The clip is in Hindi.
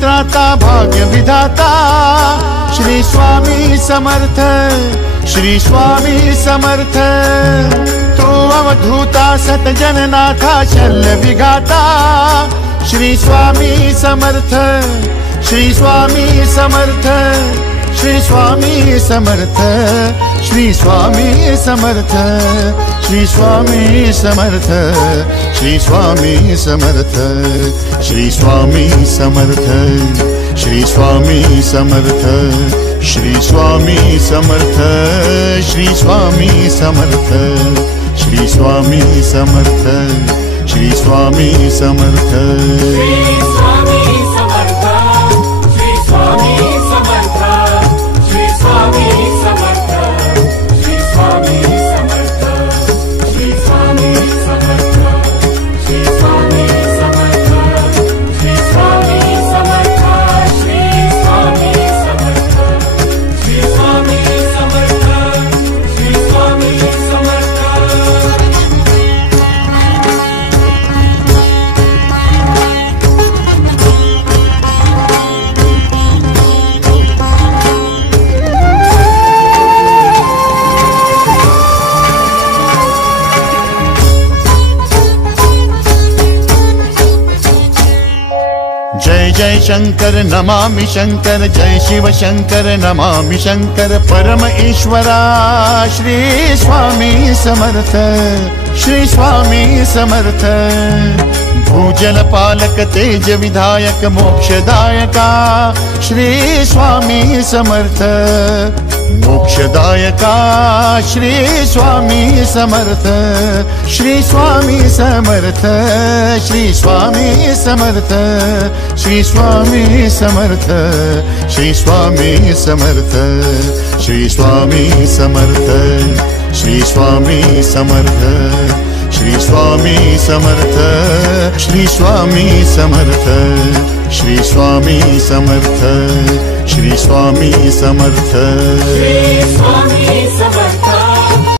त्राता भाग्य विधाता श्री स्वामी समर्थ, श्री स्वामी समर्थ। तू अवधूता सतजननाथा शल्य विघाता श्री स्वामी समर्थ, श्री स्वामी समर्थ, श्री स्वामी समर्थ, श्री स्वामी समर्थ, श्री स्वामी समर्थ, श्री स्वामी समर्थ, श्री स्वामी समर्थ, श्री स्वामी समर्थ, श्री स्वामी समर्थ, श्री स्वामी समर्थ, श्री स्वामी समर्थ, श्री स्वामी समर्थ। जय शंकर नमामि शंकर, जय शिव शंकर नमामि शंकर। परम ईश्वरा श्री स्वामी समर्थ, श्री स्वामी समर्थ। भूजल पालक तेज विधायक मोक्षदायका श्री स्वामी समर्थ, मोक्षदायका श्री स्वामी समर्थ, श्री स्वामी समर्थ, श्री स्वामी समर्थ, श्री स्वामी समर्थ, श्री स्वामी समर्थ, श्री स्वामी समर्थ, श्री स्वामी समर्थ, श्री स्वामी समर्थ, श्री स्वामी समर्थ, श्री स्वामी समर्थ, श्री स्वामी समर्थ।